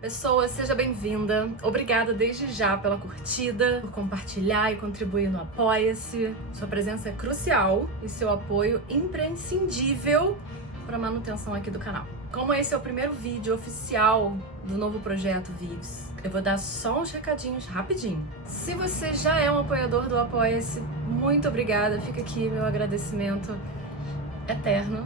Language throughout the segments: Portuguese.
Pessoa, seja bem-vinda. Obrigada desde já pela curtida, por compartilhar e contribuir no Apoia-se. Sua presença é crucial e seu apoio imprescindível para a manutenção aqui do canal. Como esse é o primeiro vídeo oficial do novo projeto Vives, eu vou dar só uns recadinhos rapidinho. Se você já é um apoiador do Apoia-se, muito obrigada. Fica aqui meu agradecimento eterno.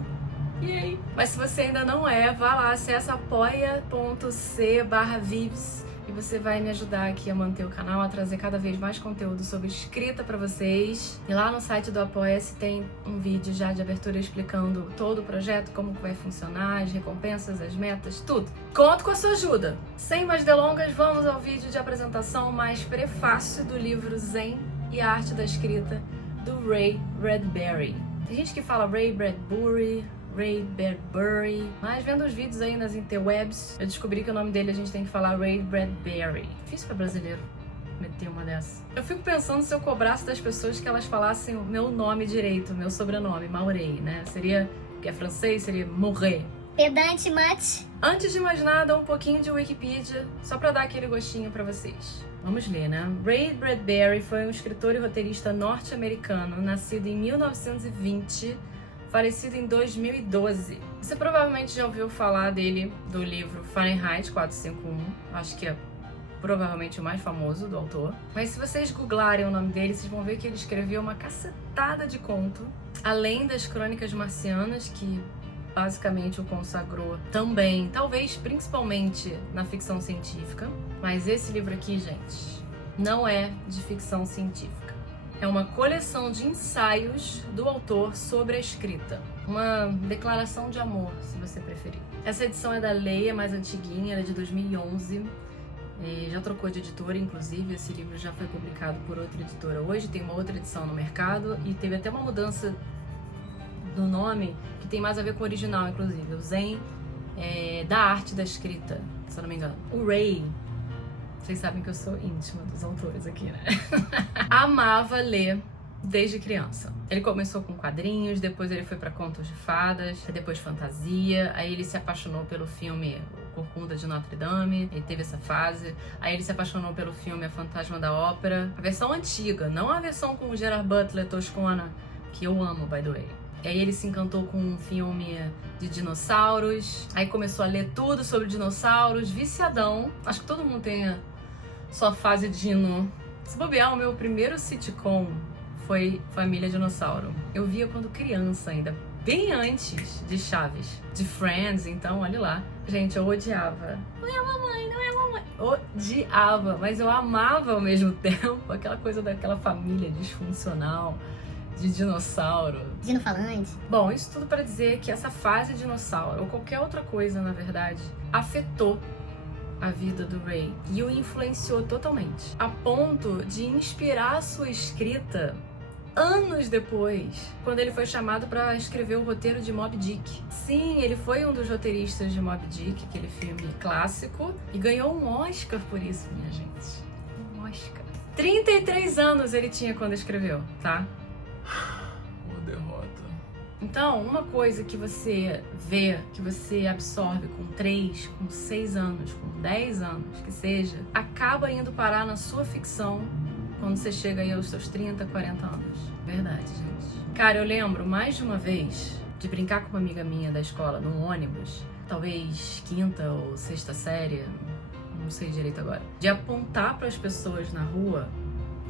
Yay. Mas se você ainda não é, vá lá, acessa apoia.c/vives e você vai me ajudar aqui a manter o canal, a trazer cada vez mais conteúdo sobre escrita pra vocês. E lá no site do Apoia-se tem um vídeo já de abertura explicando todo o projeto, como que vai funcionar, as recompensas, as metas, tudo. Conto com a sua ajuda. Sem mais delongas, vamos ao vídeo de apresentação mais prefácio do livro Zen e a Arte da Escrita, do Ray Bradbury. Tem gente que fala Ray Bradbury, Ray Bradbury, mas vendo os vídeos aí nas interwebs, eu descobri que o nome dele a gente tem que falar Ray Bradbury. Difícil pra brasileiro meter uma dessa. Eu fico pensando se eu cobrasse das pessoas que elas falassem o meu nome direito, meu sobrenome, Maurey, né? Seria, que é francês, seria Mouret. Pedante, mate. Antes de mais nada, um pouquinho de Wikipedia, só pra dar aquele gostinho pra vocês. Vamos ler, né? Ray Bradbury foi um escritor e roteirista norte-americano, nascido em 1920, falecido em 2012. Você provavelmente já ouviu falar dele, do livro Fahrenheit 451, acho que é provavelmente o mais famoso do autor. Mas se vocês googlarem o nome dele, vocês vão ver que ele escreveu uma cacetada de conto, além das Crônicas Marcianas, que basicamente o consagrou também, talvez principalmente na ficção científica. Mas esse livro aqui, gente, não é de ficção científica. É uma coleção de ensaios do autor sobre a escrita. Uma declaração de amor, se você preferir. Essa edição é da Leia, mais antiguinha, ela é de 2011. Já trocou de editora, inclusive. Esse livro já foi publicado por outra editora hoje. Tem uma outra edição no mercado e teve até uma mudança do nome que tem mais a ver com o original, inclusive. O Zen da Arte da Escrita, se eu não me engano. O Ray, vocês sabem que eu sou íntima dos autores aqui, né? Amava ler desde criança. Ele começou com quadrinhos, depois ele foi pra contos de fadas, depois fantasia, aí ele se apaixonou pelo filme O Corcunda de Notre Dame, ele teve essa fase, aí ele se apaixonou pelo filme A Fantasma da Ópera, a versão antiga, não a versão com o Gerard Butler toscona, que eu amo, by the way. E aí ele se encantou com um filme de dinossauros, aí começou a ler tudo sobre dinossauros, viciadão. Acho que todo mundo tem a sua fase de dino. Se bobear, o meu primeiro sitcom foi Família Dinossauro. Eu via quando criança ainda, bem antes de Chaves, de Friends, então olha lá. Gente, eu odiava. Não é a mamãe, não é a mamãe. Odiava, mas eu amava ao mesmo tempo aquela coisa daquela família disfuncional de dinossauro. Dino falante. Bom, isso tudo para dizer que essa fase dinossauro, ou qualquer outra coisa, na verdade, afetou a vida do Ray e o influenciou totalmente, a ponto de inspirar a sua escrita anos depois, quando ele foi chamado para escrever o roteiro de Moby Dick. Sim, ele foi um dos roteiristas de Moby Dick, aquele filme clássico, e ganhou um Oscar por isso, minha gente. Um Oscar. 33 anos ele tinha quando escreveu, tá? Uma derrota. Então, uma coisa que você vê, que você absorve com 3, com 6 anos, com 10 anos, que seja, acaba indo parar na sua ficção quando você chega aí aos seus 30, 40 anos. Verdade, gente. Cara, eu lembro mais de uma vez de brincar com uma amiga minha da escola num ônibus, talvez quinta ou sexta série, não sei direito agora, de apontar para as pessoas na rua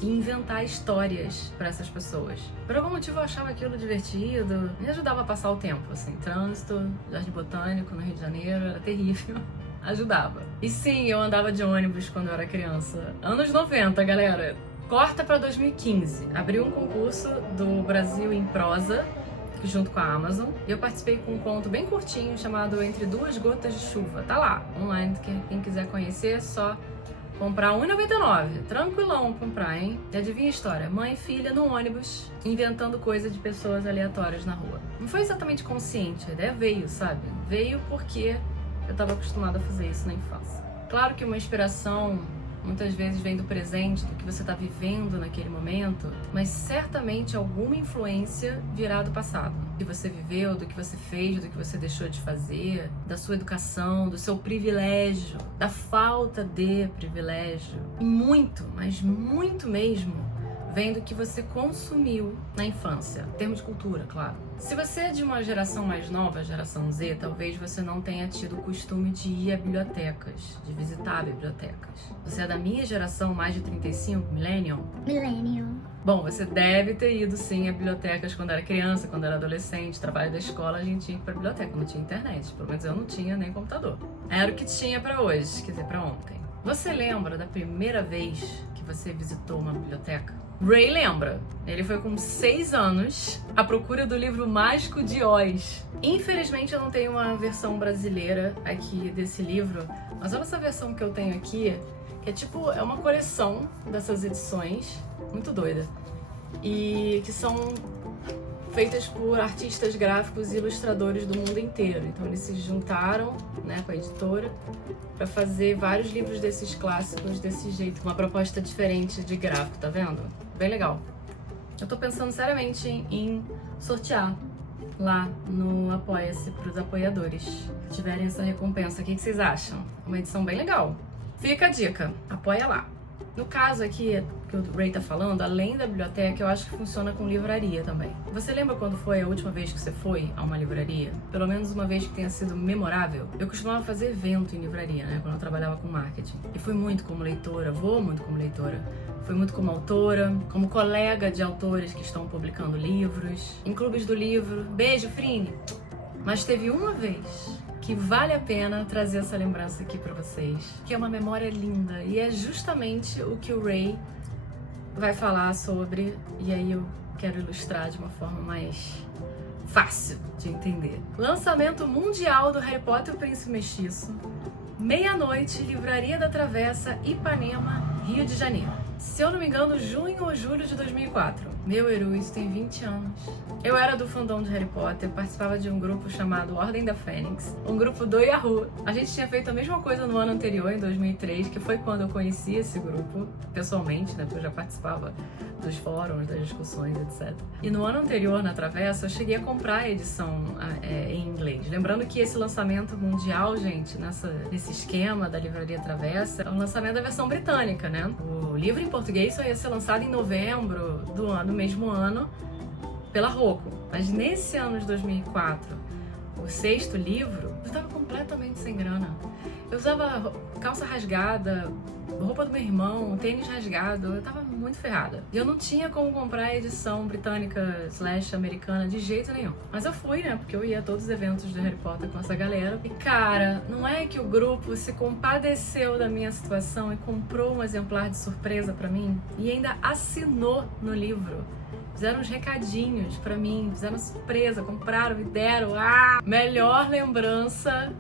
e inventar histórias para essas pessoas. Por algum motivo eu achava aquilo divertido, me ajudava a passar o tempo, assim, trânsito, jardim botânico no Rio de Janeiro, era terrível. Ajudava. E sim, eu andava de ônibus quando eu era criança. Anos 90, galera. Corta pra 2015. Abriu um concurso do Brasil em Prosa, junto com a Amazon. E eu participei com um conto bem curtinho chamado Entre Duas Gotas de Chuva. Tá lá, online, quem quiser conhecer, é só comprar R$1,99. Tranquilão comprar, hein? E adivinha a história? Mãe e filha no ônibus, inventando coisa de pessoas aleatórias na rua. Não foi exatamente consciente, a ideia veio, sabe? Veio porque eu tava acostumada a fazer isso na infância. Claro que uma inspiração muitas vezes vem do presente, do que você está vivendo naquele momento, mas certamente alguma influência virá do passado. Do que você viveu, do que você fez, do que você deixou de fazer, da sua educação, do seu privilégio, da falta de privilégio. E muito, mas muito mesmo, vem do que você consumiu na infância, em termos de cultura, claro. Se você é de uma geração mais nova, geração Z, talvez você não tenha tido o costume de ir a bibliotecas, de visitar bibliotecas. Você é da minha geração, mais de 35, Millennium? Millennium. Bom, você deve ter ido sim a bibliotecas quando era criança, quando era adolescente, trabalho da escola, a gente tinha que ir pra biblioteca, não tinha internet, pelo menos eu não tinha nem computador. Era o que tinha pra hoje, quer dizer, pra ontem. Você lembra da primeira vez que você visitou uma biblioteca? Ray lembra. Ele foi com 6 anos à procura do livro mágico de Oz. Infelizmente eu não tenho uma versão brasileira aqui desse livro, mas olha essa versão que eu tenho aqui, que é tipo, é uma coleção dessas edições, muito doida, e que são feitas por artistas gráficos e ilustradores do mundo inteiro. Então eles se juntaram, né, com a editora para fazer vários livros desses clássicos desse jeito, com uma proposta diferente de gráfico, tá vendo? Bem legal. Eu tô pensando seriamente em sortear lá no Apoia-se pros apoiadores que tiverem essa recompensa. O que vocês acham? Uma edição bem legal. Fica a dica, apoia lá. No caso aqui, que o Ray tá falando, além da biblioteca, eu acho que funciona com livraria também. Você lembra quando foi a última vez que você foi a uma livraria? Pelo menos uma vez que tenha sido memorável? Eu costumava fazer evento em livraria, né? Quando eu trabalhava com marketing. E fui muito como leitora, vou muito como leitora. Fui muito como autora, como colega de autores que estão publicando livros, em clubes do livro. Beijo, Frine! Mas teve uma vez que vale a pena trazer essa lembrança aqui pra vocês, que é uma memória linda, e é justamente o que o Ray vai falar sobre, e aí eu quero ilustrar de uma forma mais fácil de entender. Lançamento mundial do Harry Potter e o Príncipe Mestiço, meia-noite, Livraria da Travessa, Ipanema, Rio de Janeiro. Se eu não me engano, junho ou julho de 2004. Meu herói, isso tem 20 anos. Eu era do fandom de Harry Potter, participava de um grupo chamado Ordem da Fênix, um grupo do Yahoo. A gente tinha feito a mesma coisa no ano anterior, em 2003, que foi quando eu conheci esse grupo, pessoalmente, né, porque eu já participava dos fóruns, das discussões, etc. E no ano anterior, na Travessa, eu cheguei a comprar a edição em inglês. Lembrando que esse lançamento mundial, gente, nesse esquema da Livraria Travessa, é um lançamento da versão britânica, né? O livro em português só ia ser lançado em novembro do mesmo ano, pela Rocco. Mas nesse ano de 2004, o 6º livro, eu tava completamente sem grana. Eu usava calça rasgada, roupa do meu irmão, tênis rasgado, eu tava muito ferrada. E eu não tinha como comprar a edição britânica / americana de jeito nenhum. Mas eu fui, né, porque eu ia a todos os eventos de Harry Potter com essa galera. E cara, não é que o grupo se compadeceu da minha situação e comprou um exemplar de surpresa pra mim? E ainda assinou no livro. Fizeram uns recadinhos pra mim, fizeram surpresa, compraram, me deram. Melhor lembrança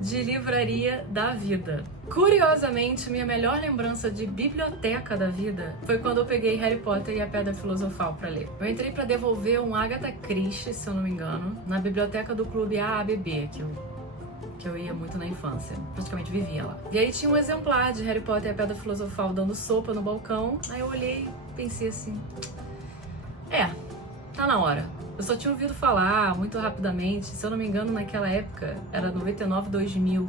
de livraria da vida. Curiosamente, minha melhor lembrança de biblioteca da vida foi quando eu peguei Harry Potter e a Pedra Filosofal pra ler. Eu entrei pra devolver um Agatha Christie, se eu não me engano, na biblioteca do clube AABB, que eu ia muito na infância. Praticamente vivia lá. E aí tinha um exemplar de Harry Potter e a Pedra Filosofal dando sopa no balcão. Aí eu olhei e pensei assim, tá na hora. Eu só tinha ouvido falar muito rapidamente, se eu não me engano naquela época, era 99, 2000,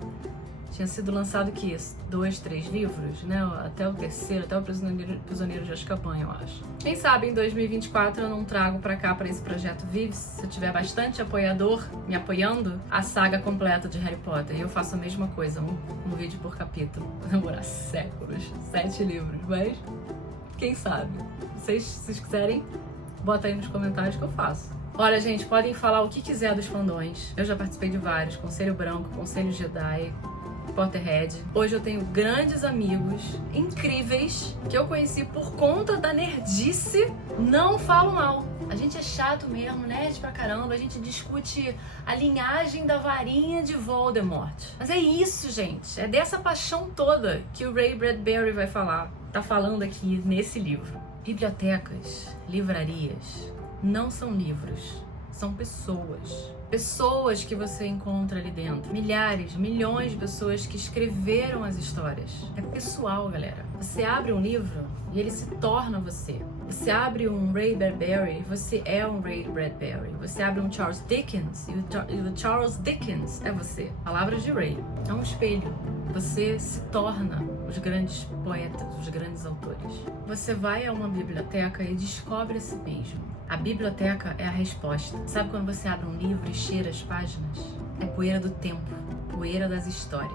tinha sido lançado que isso, 2, 3 livros, né, até o 3º, até o Prisioneiro de Azkaban, eu acho. Quem sabe em 2024 eu não trago pra cá, pra esse projeto Vives, se eu tiver bastante apoiador me apoiando, a saga completa de Harry Potter, e eu faço a mesma coisa, um vídeo por capítulo, vai demorar séculos, 7 livros, mas quem sabe, se vocês quiserem, bota aí nos comentários que eu faço. Olha, gente, podem falar o que quiser dos fandões. Eu já participei de vários. Conselho Branco, Conselho Jedi, Potterhead. Hoje eu tenho grandes amigos, incríveis, que eu conheci por conta da nerdice. Não falo mal. A gente é chato mesmo, nerd pra caramba. A gente discute a linhagem da varinha de Voldemort. Mas é isso, gente. É dessa paixão toda que o Ray Bradbury vai falar. Tá falando aqui nesse livro. Bibliotecas, livrarias, não são livros, são pessoas. Pessoas que você encontra ali dentro. Milhares, milhões de pessoas que escreveram as histórias. É pessoal, galera. Você abre um livro e ele se torna você. Você abre um Ray Bradbury, você é um Ray Bradbury. Você abre um Charles Dickens e o Charles Dickens é você. Palavras de Ray. É um espelho. Você se torna os grandes poetas, os grandes autores. Você vai a uma biblioteca e descobre a si mesmo. A biblioteca é a resposta. Sabe quando você abre um livro e cheira as páginas? É poeira do tempo, poeira das histórias.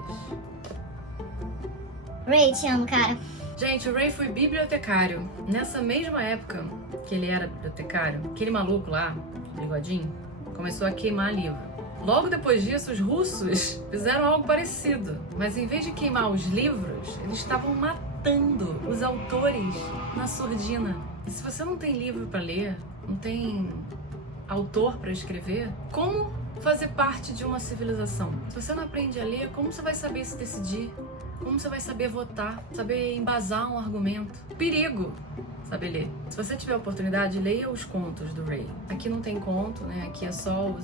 Ray, te amo, cara. Gente, o Ray foi bibliotecário. Nessa mesma época que ele era bibliotecário, aquele maluco lá, bigodinho, começou a queimar livro. Logo depois disso, os russos fizeram algo parecido. Mas em vez de queimar os livros, eles estavam matando os autores na surdina. E se você não tem livro para ler, não tem autor para escrever, como fazer parte de uma civilização? Se você não aprende a ler, como você vai saber se decidir? Como você vai saber votar? Saber embasar um argumento? Perigo! Saber ler. Se você tiver a oportunidade, leia os contos do Ray. Aqui não tem conto, né? Aqui são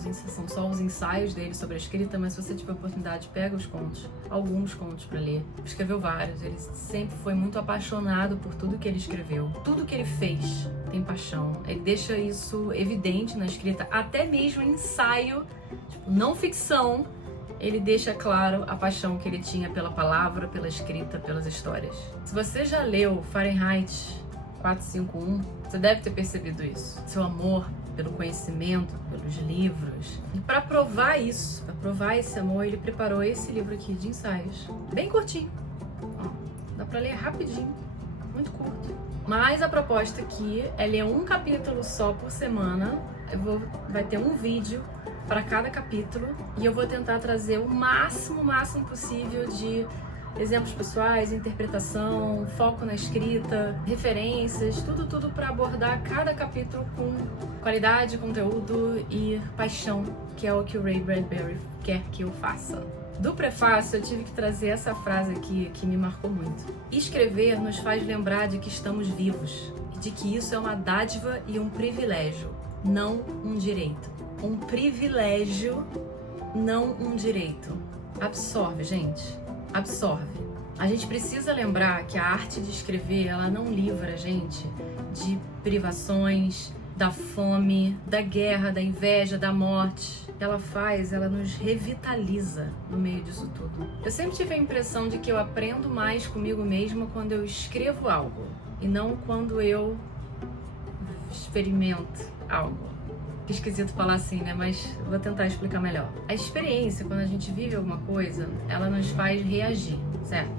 só os ensaios dele sobre a escrita, mas se você tiver a oportunidade, pega os contos. Alguns contos para ler. Escreveu vários. Ele sempre foi muito apaixonado por tudo que ele escreveu. Tudo que ele fez tem paixão. Ele deixa isso evidente na escrita, até mesmo em ensaio, tipo, não ficção. Ele deixa claro a paixão que ele tinha pela palavra, pela escrita, pelas histórias. Se você já leu Fahrenheit 451, você deve ter percebido isso. Seu amor pelo conhecimento, pelos livros. E para provar isso, para provar esse amor, ele preparou esse livro aqui de ensaios. Bem curtinho. Ó, dá para ler rapidinho, muito curto. Mas a proposta aqui é ler um capítulo só por semana. Vai ter um vídeo para cada capítulo e eu vou tentar trazer o máximo possível de exemplos pessoais, interpretação, foco na escrita, referências, tudo para abordar cada capítulo com qualidade, conteúdo e paixão, que é o que o Ray Bradbury quer que eu faça. Do prefácio eu tive que trazer essa frase aqui que me marcou muito. Escrever nos faz lembrar de que estamos vivos e de que isso é uma dádiva e um privilégio, não um direito. Um privilégio, não um direito. Absorve, gente. Absorve. A gente precisa lembrar que a arte de escrever, ela não livra a gente de privações, da fome, da guerra, da inveja, da morte. Ela nos revitaliza no meio disso tudo. Eu sempre tive a impressão de que eu aprendo mais comigo mesma quando eu escrevo algo e não quando eu experimento algo. Que esquisito falar assim, né? Mas vou tentar explicar melhor. A experiência, quando a gente vive alguma coisa, ela nos faz reagir, certo?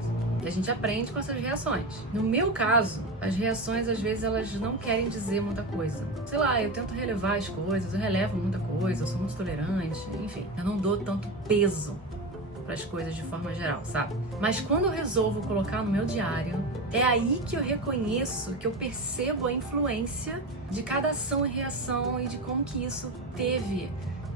E a gente aprende com essas reações. No meu caso, as reações, às vezes, elas não querem dizer muita coisa. Sei lá, eu tento relevar as coisas, eu relevo muita coisa, eu sou muito tolerante, enfim. Eu não dou tanto peso para as coisas de forma geral, sabe? Mas quando eu resolvo colocar no meu diário, é aí que eu reconheço, que eu percebo a influência de cada ação e reação e de como que isso teve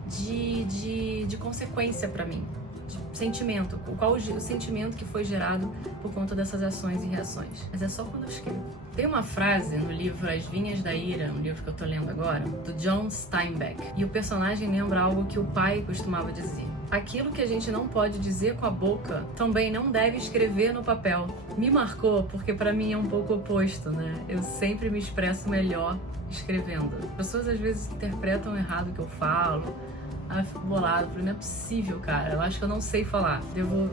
de consequência para mim, de sentimento, qual o sentimento que foi gerado por conta dessas ações e reações. Mas é só quando eu escrevo. Tem uma frase no livro As Vinhas da Ira, um livro que eu tô lendo agora, do John Steinbeck, e o personagem lembra algo que o pai costumava dizer. Aquilo que a gente não pode dizer com a boca, também não deve escrever no papel. Me marcou porque para mim é um pouco oposto, né? Eu sempre me expresso melhor escrevendo. As pessoas às vezes interpretam errado o que eu falo. Eu fico bolado, falei, não é possível, cara. Eu acho que eu não sei falar. Devo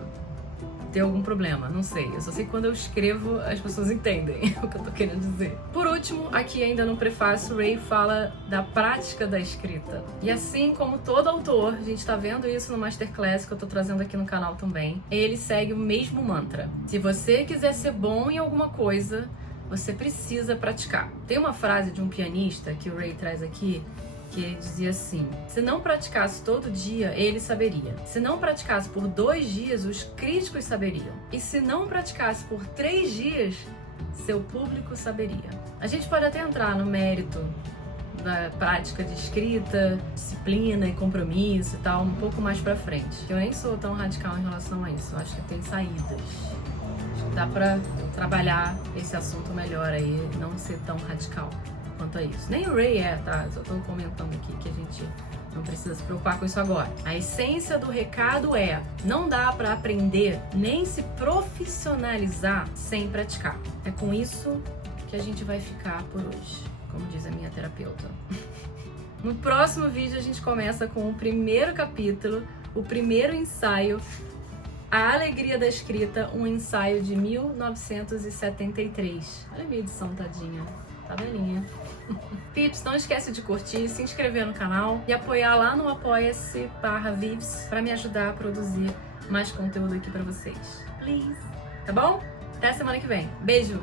ter algum problema, não sei. Eu só sei que quando eu escrevo, as pessoas entendem o que eu tô querendo dizer. Por último, aqui ainda no prefácio, Ray fala da prática da escrita. E assim como todo autor, a gente tá vendo isso no Masterclass que eu tô trazendo aqui no canal também, ele segue o mesmo mantra. Se você quiser ser bom em alguma coisa, você precisa praticar. Tem uma frase de um pianista que o Ray traz aqui, que ele dizia assim: se não praticasse todo dia, ele saberia. Se não praticasse por 2 dias, os críticos saberiam. E se não praticasse por 3 dias, seu público saberia. A gente pode até entrar no mérito da prática de escrita, disciplina e compromisso e tal, um pouco mais pra frente. Eu nem sou tão radical em relação a isso. Eu acho que tem saídas. Acho que dá pra trabalhar esse assunto melhor aí, não ser tão radical quanto a isso. Nem o Ray é, tá? Eu só tô comentando aqui que a gente não precisa se preocupar com isso agora. A essência do recado é: não dá pra aprender nem se profissionalizar sem praticar. É com isso que a gente vai ficar por hoje, como diz a minha terapeuta. No próximo vídeo a gente começa com o primeiro capítulo, o primeiro ensaio, A Alegria da Escrita, um ensaio de 1973. Olha a minha edição, tadinha. Tá velhinha. Pips, não esquece de curtir, se inscrever no canal e apoiar lá no apoia-se/Vives para me ajudar a produzir mais conteúdo aqui pra vocês. Please. Tá bom? Até semana que vem. Beijo!